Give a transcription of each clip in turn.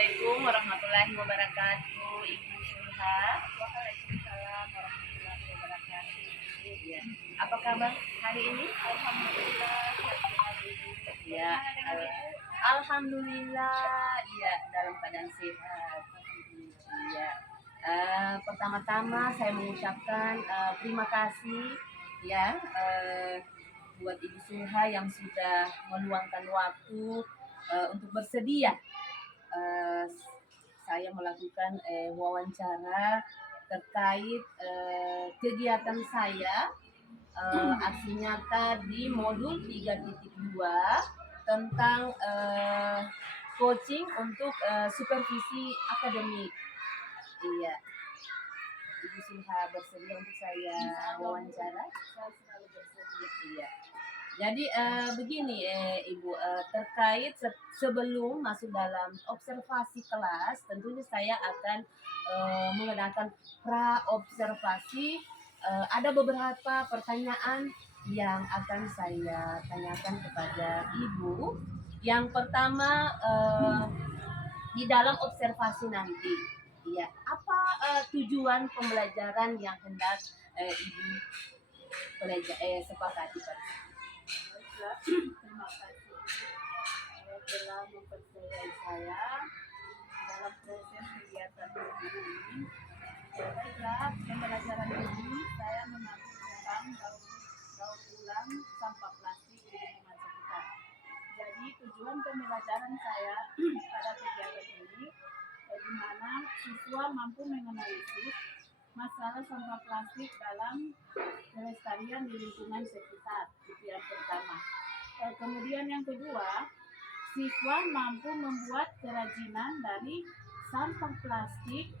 Assalamualaikum warahmatullahi wabarakatuh, Ibu Sulha. Waalaikumsalam warahmatullahi wabarakatuh. Ya. Apa kabar hari ini? Alhamdulillah, sehat Ibu. Ya, Bagaimana dengan Ibu? alhamdulillah, ya dalam keadaan sehat. Iya. Pertama-tama saya mengucapkan terima kasih ya buat Ibu Sulha yang sudah meluangkan waktu untuk bersedia eh, saya melakukan wawancara terkait kegiatan saya aksi nyata di modul 3.2 tentang coaching untuk supervisi akademik. Iya, Ibu Sulha bersedia untuk saya wawancara? Saya selalu bersedia. Iya. Jadi begini Ibu, terkait sebelum masuk dalam observasi kelas, tentunya saya akan mengadakan pra observasi. Ada beberapa pertanyaan yang akan saya tanyakan kepada Ibu. Yang pertama di dalam observasi nanti, ya apa tujuan pembelajaran yang hendak Ibu sepakati pada Baiklah, terima kasih telah mempercayai saya dalam proses kegiatan ini. Baiklah, pembelajaran ini saya mengaku tentang daur ulang sampah plastik di lingkungan sekitar. Jadi tujuan pembelajaran saya pada kegiatan ini di mana siswa mampu menganalisis masalah sampah plastik dalam pelestarian di lingkungan sekitar. Itu yang pertama. Kemudian yang kedua, siswa mampu membuat kerajinan dari sampah plastik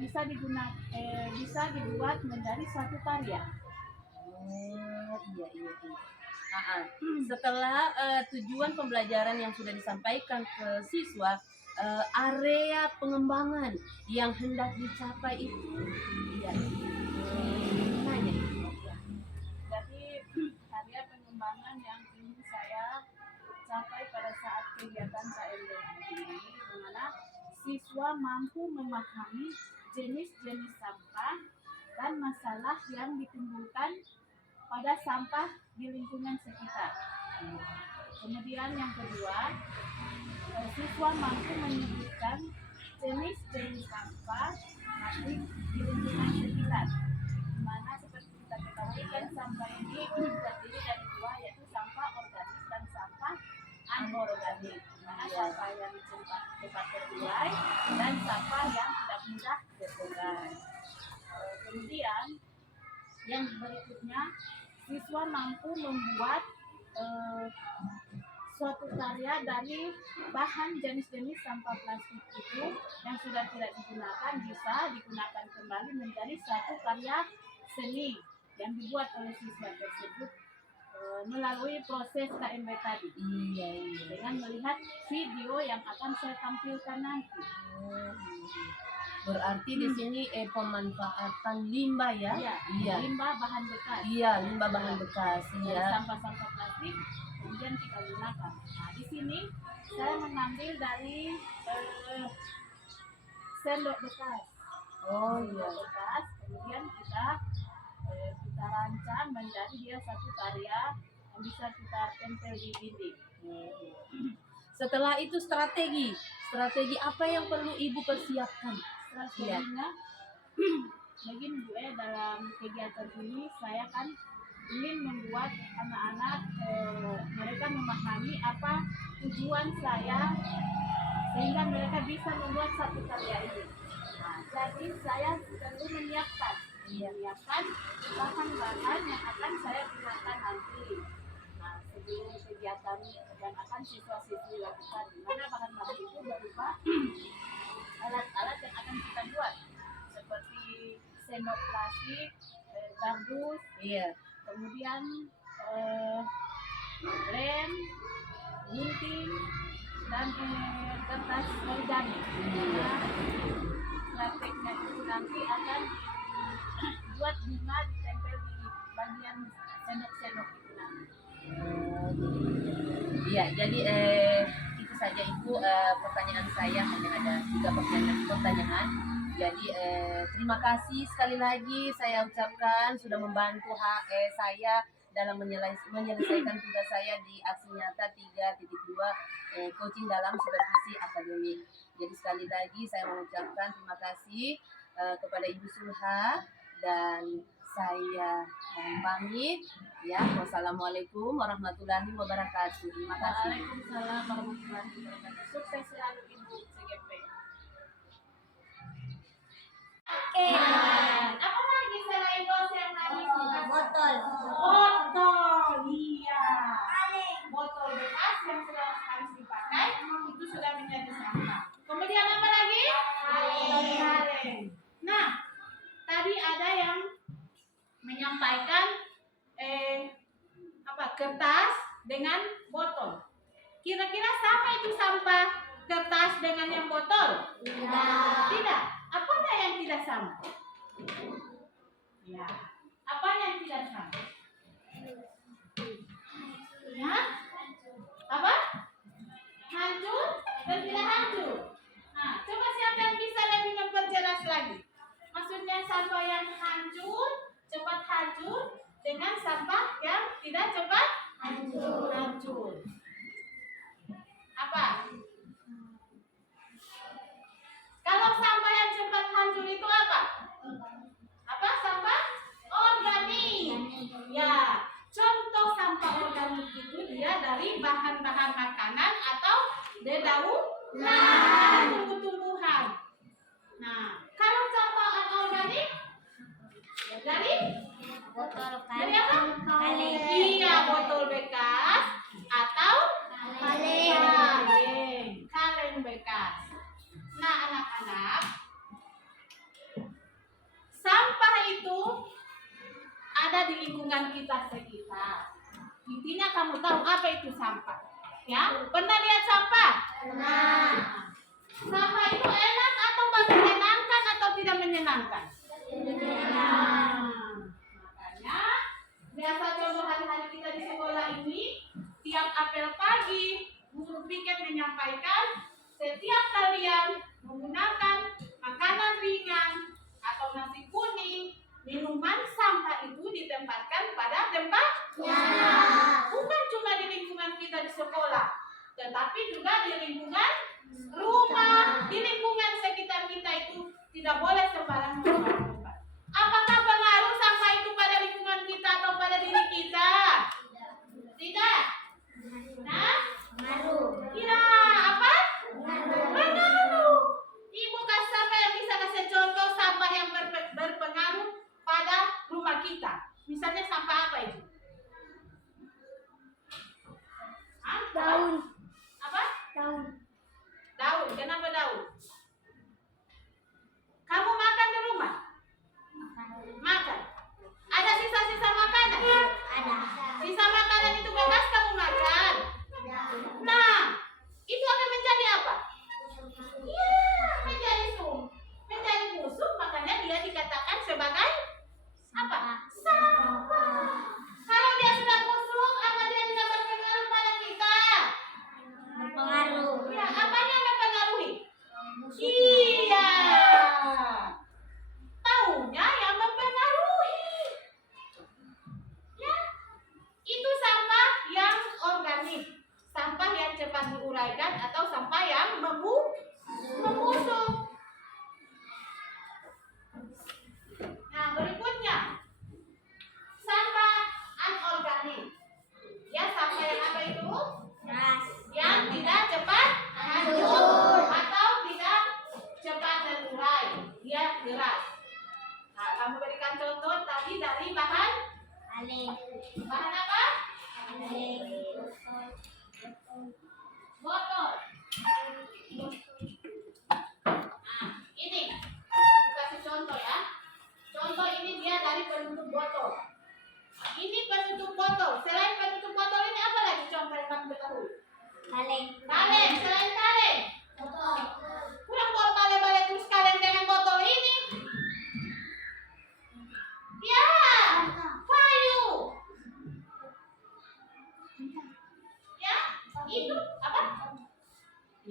bisa dibuat menjadi satu karya. Iya. Setelah tujuan pembelajaran yang sudah disampaikan ke siswa, area pengembangan yang hendak dicapai itu, iya. Tanya. Jadi area pengembangan yang ingin saya capai pada saat kegiatan KMBH ini, di mana siswa mampu memahami jenis-jenis sampah dan masalah yang ditimbulkan pada sampah di lingkungan sekitar. Kemudian yang kedua, siswa mampu menyebutkan jenis-jenis sampah plastik di lingkungan sekitar. Di mana seperti kita ketahui kan sampah ini terdiri dari dua, yaitu sampah organik dan sampah anorganik. Di mana sampah yang cepat terurai dan sampah yang tidak mudah terurai. Kemudian yang berikutnya, siswa mampu membuat suatu karya dari bahan jenis-jenis sampah plastik itu yang sudah tidak digunakan bisa digunakan kembali menjadi satu karya seni yang dibuat oleh siswa tersebut melalui proses KMB tadi. Iya. Dengan melihat video yang akan saya tampilkan nanti. Berarti di sini pemanfaatan limbah ya? Iya. Limbah bahan bekas. Iya, limbah bahan bekas. Dari Iya. sampah-sampah plastik kemudian kita gunakan. Nah, di sini saya mengambil dari sendok bekas. Sendok bekas, kemudian kita rancang menjadi dia satu karya yang bisa kita tempel di dinding. Setelah itu strategi apa yang perlu Ibu persiapkan? Strateginya begini Bu, dalam kegiatan ini saya kan ingin membuat anak-anak mereka memahami apa tujuan saya sehingga mereka bisa membuat satu karya ini. Nah, jadi saya perlu menyiapkan bahan-bahan yang akan saya gunakan nanti. Nah, sebelum kegiatan yang akan siswa-siswi lakukan, di mana bahan-bahan itu berupa alat-alat yang akan kita buat seperti sendok plastik, kardus, kemudian lem, gunting, dan kertas origami. Nah, prakteknya itu nanti akan buat bunga ditempel di bagian sendok-sendok itu nanti. Iya, jadi itu saja Ibu, pertanyaan saya hanya ada 3 pertanyaan. Jadi terima kasih sekali lagi saya ucapkan sudah membantu saya dalam menyelesaikan tugas saya di aksi nyata 3.2 coaching dalam supervisi akademik. Jadi sekali lagi saya mengucapkan terima kasih kepada Ibu Sulha dan saya pamit ya. Wassalamualaikum warahmatullahi wabarakatuh. Terima kasih. Waalaikumsalam warahmatullahi wabarakatuh. Sukses selalu Ibu CGP. Oke. Apa lagi selain bos yang tadi? Botol. Botol, iya. Botol bekas yang sudah harus dipakai itu sudah menjadi sampah. Kemudian apa lagi? Kaleng. Nah, tadi ada yang menyampaikan kertas dengan botol. Kira-kira sama itu sampah kertas dengan yang botol? Tidak. Apanya yang tidak sama? Ya. Apa yang tidak sama? Ya? Apa? Hancur dan tidak hancur. Nah, coba siapa yang bisa lebih memperjelas lagi? Maksudnya sampah yang hancur, cepat hancur dengan sampah yang tidak cepat hancur. Apa? Kalau sampah yang cepat hancur itu apa? Apa sampah? Organik. Ya, contoh sampah organik itu dia dari bahan-bahan makanan atau dedaunan, tumbuh-tumbuhan. Nah, kalau sampah anorganik dari Botol dari apa? kaleng. Iya, botol bekas atau kaleng bekas. Nah, anak-anak, sampah itu ada di lingkungan kita sekitar. Intinya kamu tahu apa itu sampah. Ya, pernah lihat sampah? Nah, sampah itu enak atau menyenangkan atau tidak menyenangkan? Makanya biasa contoh hari-hari kita di sekolah ini, tiap apel pagi guru piket menyampaikan setiap kalian menggunakan makanan ringan atau nasi kuning, minuman sampah itu ditempatkan pada tempatnya. Bukan cuma di lingkungan kita di sekolah, tetapi juga di lingkungan rumah, di lingkungan sekitar kita itu tidak boleh sembarangan tempat. Apakah pengaruh sampah itu pada lingkungan kita atau pada diri kita? Tidak. Nah, ya apa? Pengaruh. Ibu kasih sampah yang bisa kasih contoh sampah yang berpengaruh pada rumah kita. Misalnya sampah apa itu? Daun. Apa? Daun. Daun. Kenapa daun? Kamu makan di rumah? Makan. Ada sisa-sisa makanan? Ada. Sisa makanan itu bekas kamu makan. Nah, itu akan menjadi apa? Ya, menjadi menjadi busuk, makanya dia dikatakan sebagai apa? Sampah. Kalau dia sudah busuk, apa dia tidak berpengaruh pada kita? Berpengaruh. Ya, apanya yang mempengaruhi?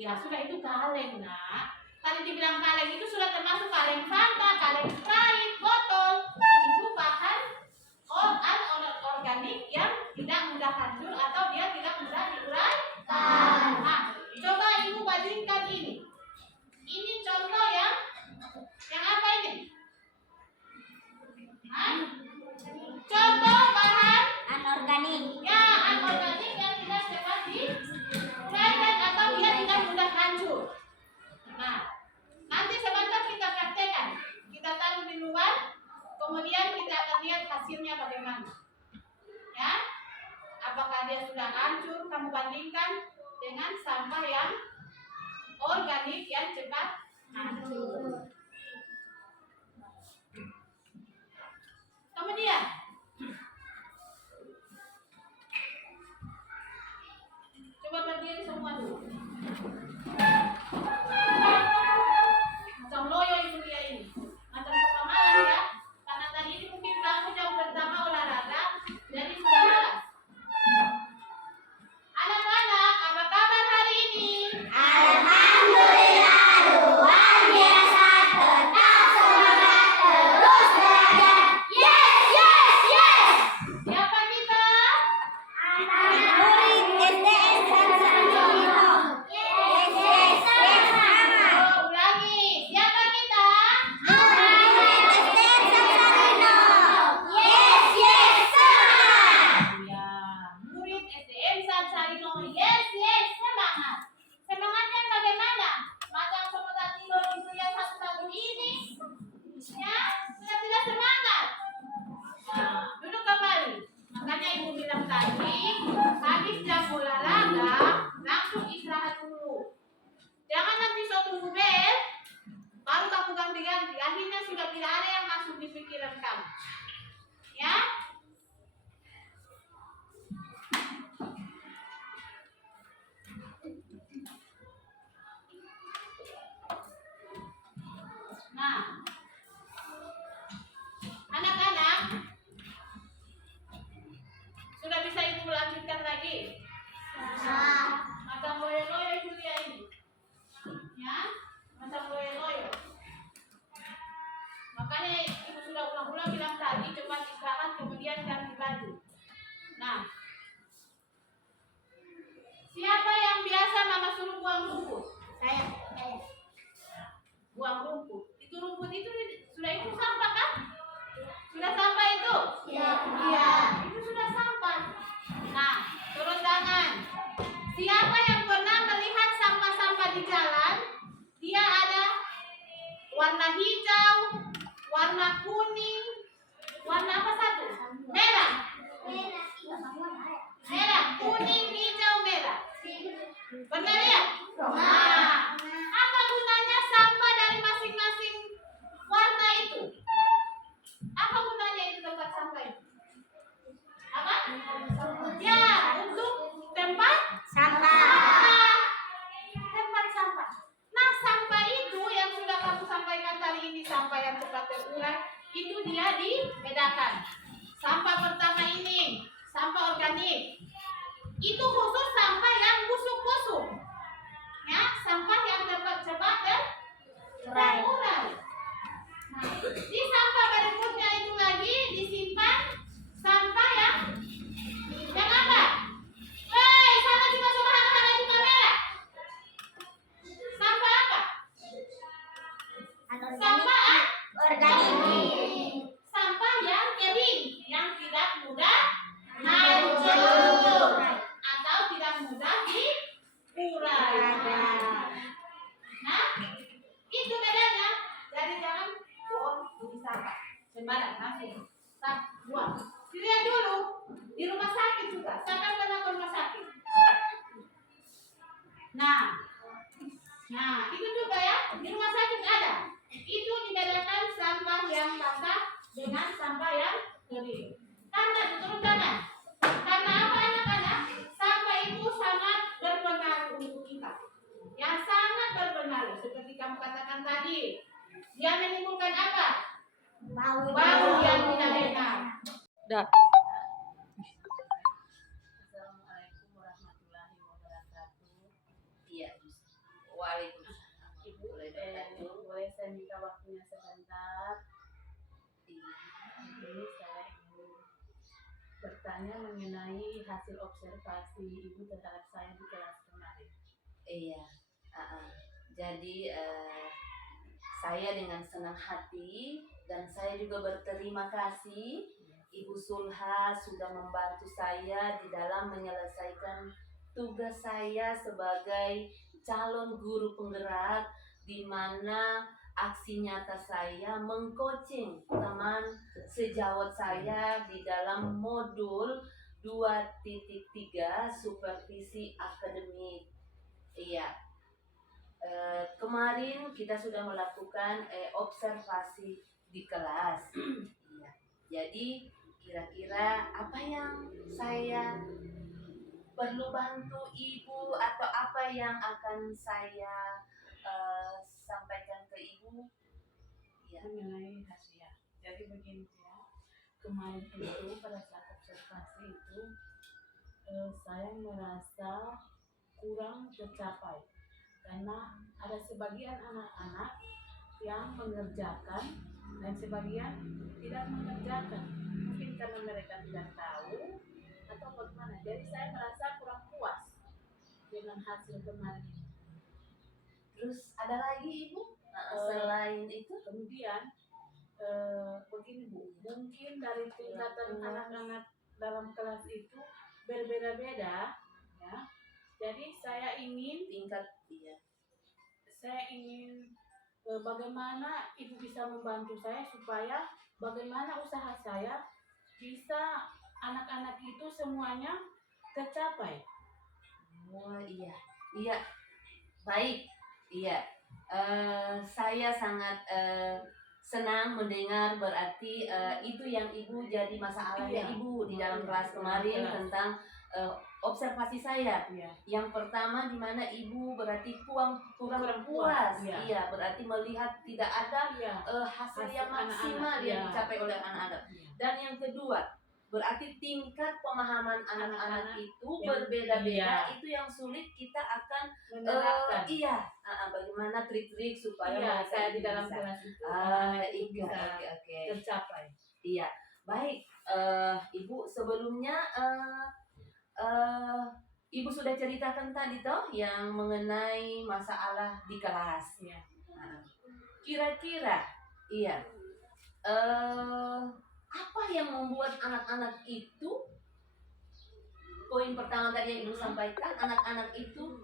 Ya sudah, itu kaleng nak. Tadi dibilang kaleng itu sudah termasuk kaleng Fanta, kaleng Sprite, botol. Itu bahan organik yang tidak mudah hancur atau dia tidak mudah diuraikan. Nah, coba ibu bandingkan ini. Ini contoh yang apa ini? Hah? Contoh bahan Anorganik. ya anorganik yang tidak cepat diuraikan atau dia tidak mudah hancur. Nah, nanti sebentar kita praktekkan. Kita taruh di luar, kemudian kita akan lihat hasilnya bagaimana. Ya, apakah dia sudah hancur? Kamu bandingkan dengan sampah yang organik yang cepat hancur. Kemudian coba berdiri semua dulu. Macam loyo itu dia ini. Macam kepamalan ya. Karena tadi ini mungkin kamu jam pertama olahraga, jadi sudah malas. Anak-anak, apa kabar hari ini? Alhamdulillah luar biasa, tetap semangat terus belajar. Yes, yes, yes. Siapa kita? Murid SDN Sarjito. Yes, yes, yes, semangat. Oh, ulangi. Siapa kita? Murid SDN Sarjito. Yes, yes, semangat. Ya, murid SDN Sansarino. Yes, yes, semangat. Semangatnya bagaimana? Macam seperti tidur itu yang satu-satu ini. Ya, sudah tidak semangat. Nah, duduk kembali. Makanya ibu bilang tadi, habis jam olahraga, langsung istirahat dulu. Jangan nanti suatu tunggu bel, baru kamu ganti-ganti. Akhirnya sudah tidak ada yang masuk di pikiran kamu. Ya? Nah, anak-anak, sudah bisa ibu lanjutkan lagi? Macam loyo-loyo itu dia ini. Ya, macam loyo-loyo. Makanya ibu sudah ulang-ulang bilang tadi, cepat istirahat kemudian ganti baju. Nah, siapa yang biasa mama suruh buang rumput? Saya. Buang rumput. Itu rumput itu sudah itu sampah kan? Sudah sampah itu? Iya, itu sudah sampah. Nah, turun tangan. Siapa yang pernah melihat sampah-sampah di jalan? Dia ada warna hijau, warna kuning, warna apa satu? Merah. Merah, kuning, hijau, merah. Pernah lihat? Nah, apa gunanya sampah dari masing-masing warna itu? Apa gunanya itu tempat sampah itu? Apa? Ya, untuk tempat Sampah. tempat sampah. Nah, sampah itu yang sudah kamu sampaikan kali ini, sampah yang cepat terurai, itu dia dibedakan. Sampah pertama ini, sampah organik. Itu khusus sampah yang busuk-busuk. Ya, sampah yang cepat terurai. Nah, di sampah berikutnya itu lagi disimpan sampah yang apa? Hei, sama kita coba anak-anak itu kamera. Sampah apa? Sampah Organik. sampah yang kering, yang tidak mudah hancur atau tidak mudah diurai. Nah, itu bedanya. Jadi jangan buang di sampah sembarang, langsung buang. Dilihat dulu di rumah sakit juga. Siapa pernah ke rumah sakit? Nah, itu juga ya, di rumah sakit ada. Itu dibedakan sampah yang basah dengan sampah yang kering. Karena turun tangan. Karena apa anak-anak? Sampah itu sangat berpengaruh untuk kita. Yang sangat berpengaruh seperti kamu katakan tadi. Dia menimbulkan apa? Bau yang tidak enak. Dah. Assalamualaikum warahmatullahi wabarakatuh. Iya, wabarakatuh. Boleh saya minta waktunya sebentar? Iya. Jadi saya ingin bertanya mengenai hasil observasi Ibu terhadap saya di kelas kemarin. Iya. Jadi saya dengan senang hati dan saya juga berterima kasih Ibu Sulha sudah membantu saya di dalam menyelesaikan tugas saya sebagai calon guru penggerak, di mana aksi nyata saya mengcoaching teman sejawat saya di dalam modul 2.3 supervisi akademik. Iya. Kemarin kita sudah melakukan observasi di kelas. Iya. Jadi kira-kira apa yang saya perlu bantu Ibu atau apa yang akan saya sampaikan ke Ibu? Ya. Mengenai hasil. Jadi begini ya, kemarin itu pada saat observasi itu saya merasa kurang tercapai karena ada sebagian anak-anak yang mengerjakan dan sebagian tidak mengerjakan, mungkin karena mereka tidak tahu atau bagaimana. Jadi saya merasa kurang puas dengan hasil kemarin ini. Terus ada lagi Ibu selain itu? Kemudian begini Bu, mungkin dari tingkatan anak-anak dalam kelas itu berbeda-beda ya. Jadi saya ingin saya ingin bagaimana Ibu bisa membantu saya supaya bagaimana usaha saya bisa anak-anak itu semuanya tercapai. Oh iya, baik, iya. Saya sangat senang mendengar berarti itu yang Ibu jadi masalahnya Ibu di dalam kelas kemarin tentang observasi saya. Iya. Yang pertama di mana Ibu berarti kurang puas. Iya, berarti melihat tidak ada hasil yang maksimal yang dicapai oleh anak-anak. Dan yang kedua, berarti tingkat pemahaman anak-anak itu berbeda-beda. Itu yang sulit kita akan menerapkan. Bagaimana trik-trik supaya saya di dalam kelas itu bisa tercapai. Iya, baik. Ibu sebelumnya Ibu sudah ceritakan tadi toh yang mengenai masalah di kelas. Iya. Kira-kira, apa yang membuat anak-anak itu, poin pertama tadi yang Ibu sampaikan, anak-anak itu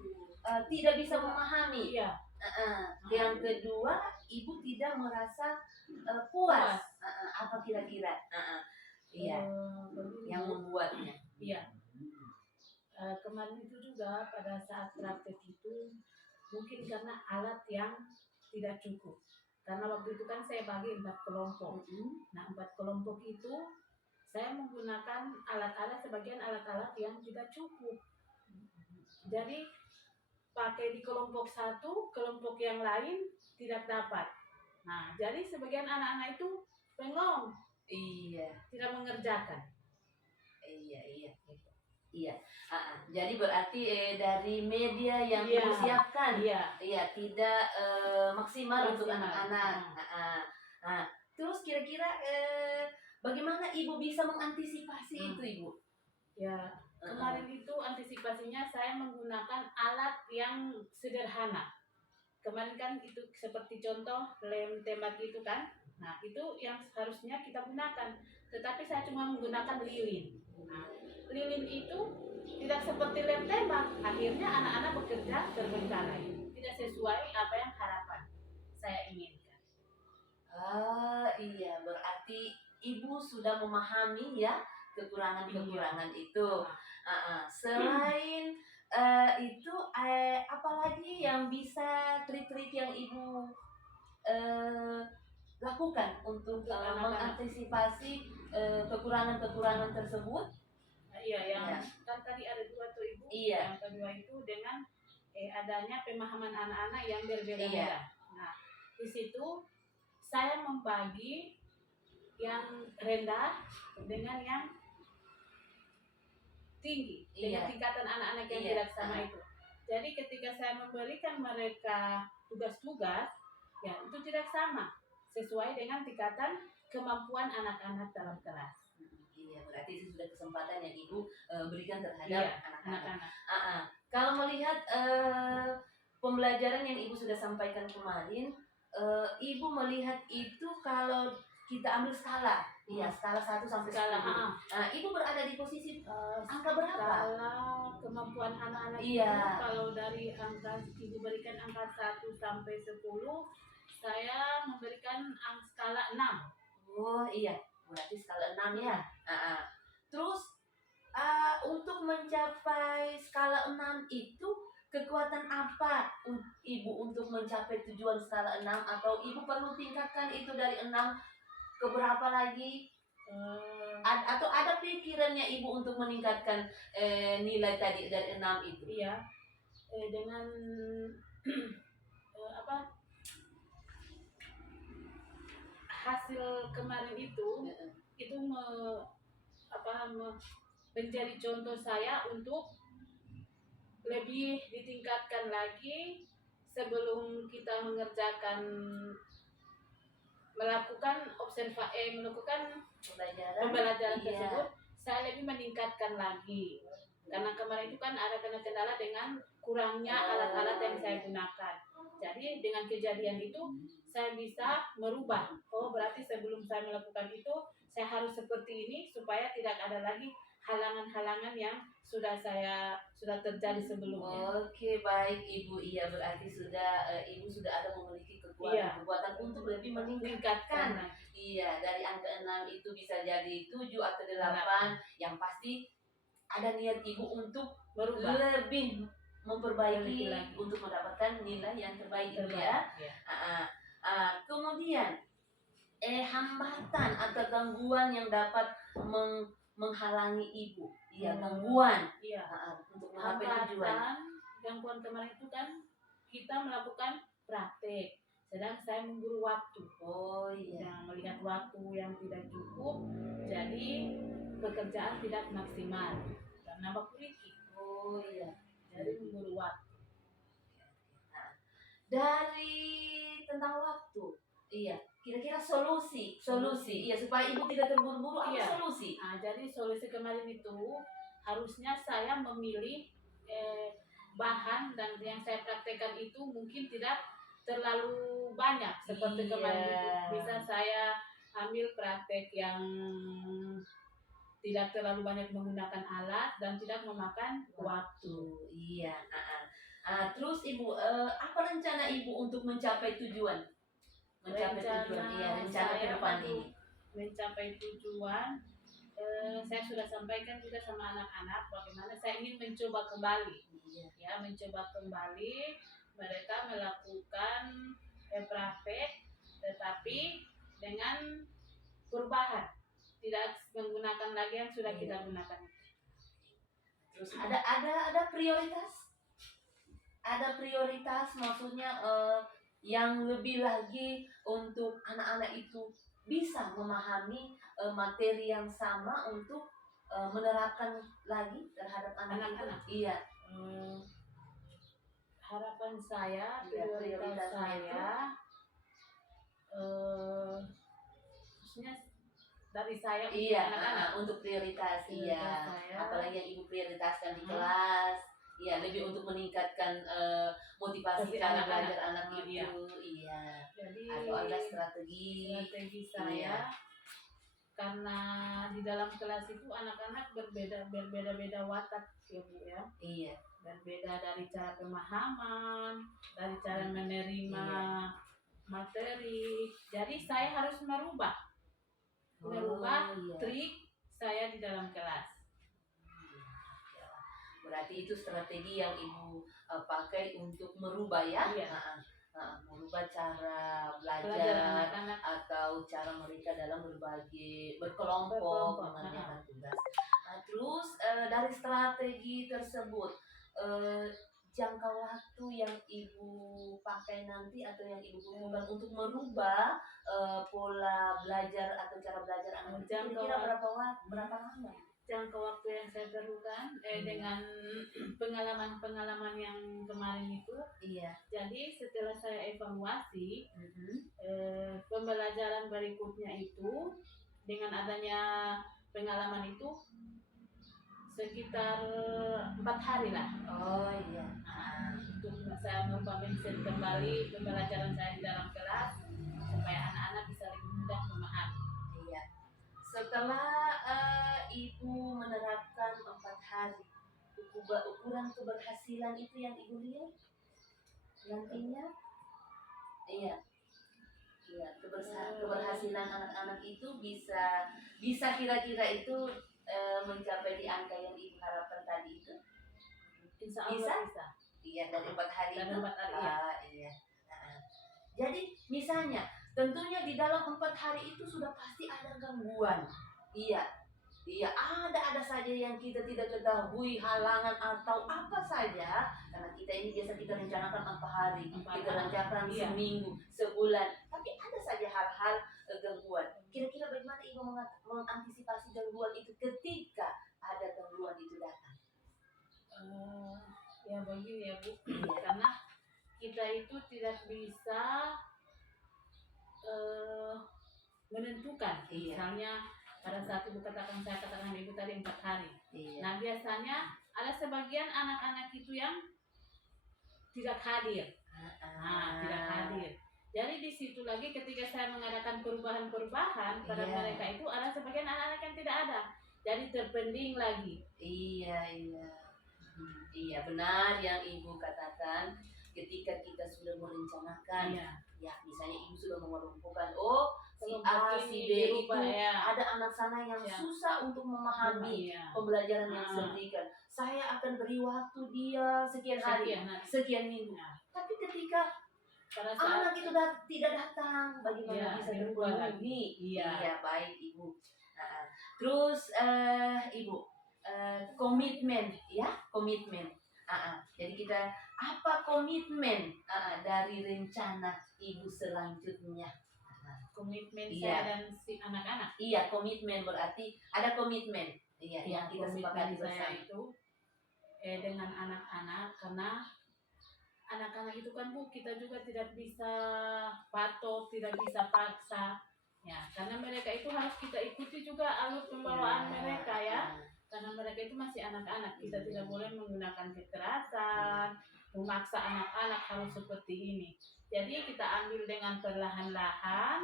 tidak bisa memahami. Iya. Yang kedua, Ibu tidak merasa puas. Apa kira-kira? Yang membuatnya. Iya. Kemarin itu juga pada saat praktek itu mungkin karena alat yang tidak cukup. Karena waktu itu kan saya bagi 4 kelompok. Nah 4 kelompok itu saya menggunakan alat-alat, sebagian alat-alat yang tidak cukup. Jadi pakai di kelompok satu, kelompok yang lain tidak dapat. Nah jadi sebagian anak-anak itu bengong. Iya. Tidak mengerjakan. Iya. Jadi berarti dari media yang disiapkan, tidak maksimal untuk anak-anak. Terus kira-kira bagaimana Ibu bisa mengantisipasi itu, Ibu? Ya, kemarin itu antisipasinya saya menggunakan alat yang sederhana. Kemarin kan itu seperti contoh lem tembak itu kan. Nah, itu yang harusnya kita gunakan. Tetapi saya cuma menggunakan lilin. Nah, lilin itu tidak seperti lem tembak. Akhirnya anak-anak bekerja terbengkalai. Tidak sesuai apa yang harapan saya inginkan. Iya, berarti Ibu sudah memahami ya kekurangan-kekurangan itu. Selain itu, apalagi yang bisa trik-trik yang Ibu lakukan untuk mengantisipasi kekurangan-kekurangan tersebut? Kan tadi ada 2 tuh Ibu. Iya. Yang kedua itu dengan adanya pemahaman anak-anak yang berbeda-beda. Nah, di situ saya membagi yang rendah dengan yang tinggi, dengan tingkatan anak-anak yang tidak sama itu. Jadi ketika saya memberikan mereka tugas-tugas, Ya, itu tidak sama sesuai dengan tingkatan kemampuan anak-anak dalam kelas. Iya, berarti itu sudah kesempatan yang Ibu berikan terhadap Iya, anak-anak. anak-anak. Kalau melihat pembelajaran yang Ibu sudah sampaikan kemarin, Ibu melihat itu kalau kita ambil skala, iya skala 1 sampai Skala, 10. Ibu berada di posisi angka berapa? Skala kemampuan anak-anak Iya. itu kalau dari angka Ibu berikan angka 1 sampai 10, saya memberikan skala 6. Oh iya, berarti skala 6 ya. Terus untuk mencapai skala 6 itu kekuatan apa Ibu untuk mencapai tujuan skala 6, atau Ibu perlu tingkatkan itu dari 6 ke berapa lagi? Atau ada pikirannya Ibu untuk meningkatkan nilai tadi dari 6 itu? Iya, dengan hasil kemarin itu menjadi contoh saya untuk lebih ditingkatkan lagi sebelum kita melakukan pembelajaran Iya. tersebut. Saya lebih meningkatkan lagi karena kemarin itu kan ada kendala dengan kurangnya alat-alat yang saya gunakan. Jadi dengan kejadian itu saya bisa merubah. Oh, berarti sebelum saya melakukan itu saya harus seperti ini supaya tidak ada lagi halangan-halangan yang sudah terjadi sebelumnya. Oke, baik Ibu. Iya, berarti Ibu sudah ada memiliki kekuatan untuk lebih meningkatkan. Iya, dari angka 6 itu bisa jadi 7 atau 8. Yang pasti ada niat Ibu untuk Merubah. lebih memperbaiki Lagi. untuk mendapatkan nilai yang terbaik Ibu ya. Kemudian hambatan atau gangguan yang dapat menghalangi Ibu. Iya, gangguan. Iya. Untuk mencapai tujuan. Gangguan kemarin itu kan kita melakukan praktek, sedang saya memburu waktu. Oh iya. Yang melihat waktu yang tidak cukup, jadi pekerjaan tidak maksimal dan nambah kuriki. Oh iya. Jadi memburu waktu. Dari tentang waktu, iya. Kira-kira solusi, iya supaya Ibu tidak terburu-buru. Apa solusi? Jadi solusi kemarin itu harusnya saya memilih bahan, dan yang saya praktekkan itu mungkin tidak terlalu banyak seperti kemarin itu. Bisa saya ambil praktek yang tidak terlalu banyak menggunakan alat dan tidak memakan waktu. Iya. Terus Ibu, apa rencana Ibu untuk mencapai tujuan? Rencana ke depan ini. Mencapai tujuan, saya sudah sampaikan juga sama anak-anak bagaimana saya ingin mencoba kembali. Ya, mencoba kembali mereka melakukan praktek, tetapi dengan perubahan, tidak menggunakan lagi yang sudah kita gunakan. Terus ada prioritas? Ada prioritas, maksudnya yang lebih lagi untuk anak-anak itu bisa memahami materi yang sama untuk menerapkan lagi terhadap anak-anak. Iya. Harapan saya, prioritas saya, maksudnya dari saya anak-anak untuk prioritas. Iya. Apalagi yang Ibu prioritaskan di kelas. Iya, lebih untuk meningkatkan motivasi cara belajar anak itu. Iya. Jadi atau ada strategi saya, karena di dalam kelas itu anak-anak berbeda watak ya Bu ya. Iya. Berbeda dari cara pemahaman, dari cara menerima materi. Jadi saya harus merubah trik saya di dalam kelas. Berarti itu strategi yang Ibu pakai untuk merubah ya? Merubah cara belajar anak-anak, atau cara mereka dalam berkelompok mengerjakan tugas. Terus dari strategi tersebut, jangka waktu yang Ibu pakai nanti atau yang Ibu gunakan untuk merubah pola belajar atau cara belajar anak, kira-kira berapa lama? jangka waktu yang saya perlukan dengan pengalaman-pengalaman yang kemarin itu. Iya. Jadi setelah saya evaluasi Mhm. pembelajaran berikutnya itu dengan adanya pengalaman itu sekitar 4 hari lah. Oh iya. Untuk saya memperbaiki kembali pembelajaran saya di dalam kelas supaya anak-anak bisa lebih mudah memahami. Iya. Setelah Ibu menerapkan 4 hari, ukuran keberhasilan itu yang Ibu lihat nantinya, iya, iya, keberhasilan anak-anak itu bisa kira-kira itu mencapai di angka yang Ibu harapkan tadi itu. Insya Allah bisa. Iya, dari 4 hari Dari itu. 4 hari, iya. Iya. Nah, jadi misalnya, tentunya di dalam 4 hari itu sudah pasti ada gangguan. Iya, iya, ada saja yang kita tidak ketahui, halangan atau apa saja. Karena kita ini biasa kita rencanakan 4 hari, kita rencanakan Iya. seminggu, sebulan. Tapi ada saja hal-hal gangguan. Kira-kira bagaimana Ibu mengantisipasi gangguan itu ketika ada gangguan itu datang? Ya begini ya Bu, karena kita itu tidak bisa menentukan. Iya. Misalnya pada saat Ibu katakan, saya katakan Ibu tadi 4 hari. Iya. Nah biasanya ada sebagian anak-anak itu yang tidak hadir. Tidak hadir. Jadi di situ lagi ketika saya mengadakan perubahan-perubahan pada Iya. mereka itu ada sebagian anak-anak yang tidak ada. Jadi terpending lagi. Iya. Iya, benar yang Ibu katakan. Ketika kita sudah merencanakan, Iya. ya misalnya Ibu sudah mengelompokkan, si A, Kelompok si ini B itu dirubah, ya. ada anak sana yang Ya. susah untuk memahami Iya. pembelajaran yang Ah. saya berikan. Saya akan beri waktu dia sekian hari, sekian minggu. Nah, Tapi ketika pada saat anak itu tidak datang, bagaimana Iya, bisa dirubah lagi. terpenuhi? Iya. Iya, baik Ibu. Terus Ibu, komitmen, ya, komitmen. Jadi kita apa komitmen dari rencana Ibu selanjutnya? komitmen Iya. saya dan si anak-anak. Iya, komitmen berarti ada komitmen. Iya, yang kita Komitmen sepakati saya bersama. itu dengan anak-anak, karena anak-anak itu kan Bu, kita juga tidak bisa patok, tidak bisa paksa. Ya, karena mereka itu harus kita ikuti juga alur pembawaan mereka ya. Karena mereka itu masih anak-anak, kita tidak boleh menggunakan kekerasan, memaksa anak-anak harus seperti ini. Jadi kita ambil dengan perlahan-lahan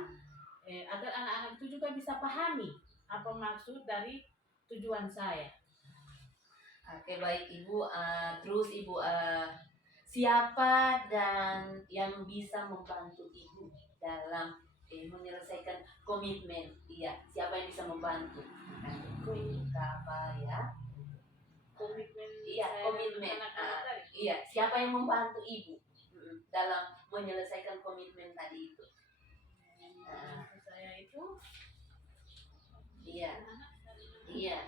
agar anak-anak itu juga bisa pahami apa maksud dari tujuan saya. Oke, baik Ibu. Terus Ibu, siapa dan yang bisa membantu Ibu dalam menyelesaikan komitmen? Iya, siapa yang bisa membantu? Apa ya? Komitmen Iya, saya komitmen. dengan anak-anak tadi. Iya, siapa yang membantu Ibu dalam menyelesaikan komitmen tadi itu? Saya itu Iya, iya,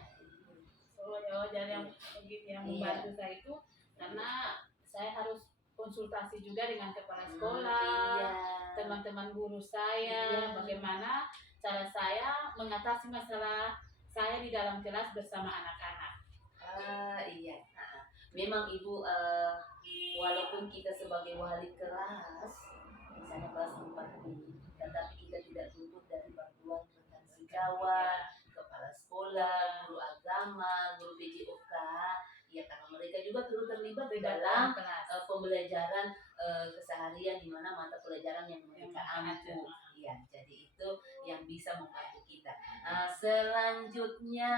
jadi yang begitu yang membantu saya itu karena saya harus konsultasi juga dengan kepala sekolah, iya. teman-teman guru saya, Iya. bagaimana cara saya mengatasi masalah saya di dalam kelas bersama anak-anak. Iya. Memang Ibu, walaupun kita sebagai wali kelas, misalnya kelas 4 ini, tetapi kita tidak luput dari bantuan rekan sejawat, kepala sekolah, guru agama, guru PJOK, ya karena mereka juga turut terlibat di dalam kelas. pembelajaran keseharian di mana mata pelajaran yang mereka ampu. Iya, jadi itu yang bisa membantu kita. Selanjutnya,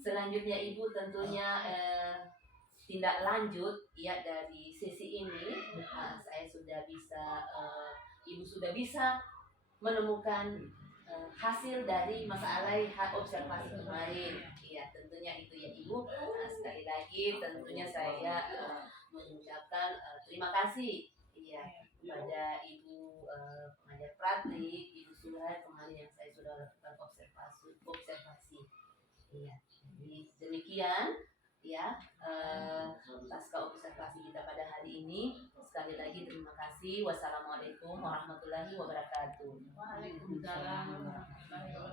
selanjutnya Ibu tentunya tindak lanjut ya dari sesi ini. Saya sudah bisa, Ibu sudah bisa menemukan hasil dari masalah observasi kemarin. Iya, tentunya itu ya Ibu. Sekali lagi tentunya saya mengucapkan terima kasih kepada Ibu pengajar praktik, Ibu Suhai kemarin yang saya sudah lakukan observasi. Iya, jadi demikian ya pasca observasi kita pada hari ini. Sekali lagi terima kasih. Wassalamualaikum warahmatullahi wabarakatuh. Waalaikumsalam warahmatullahi wabarakatuh.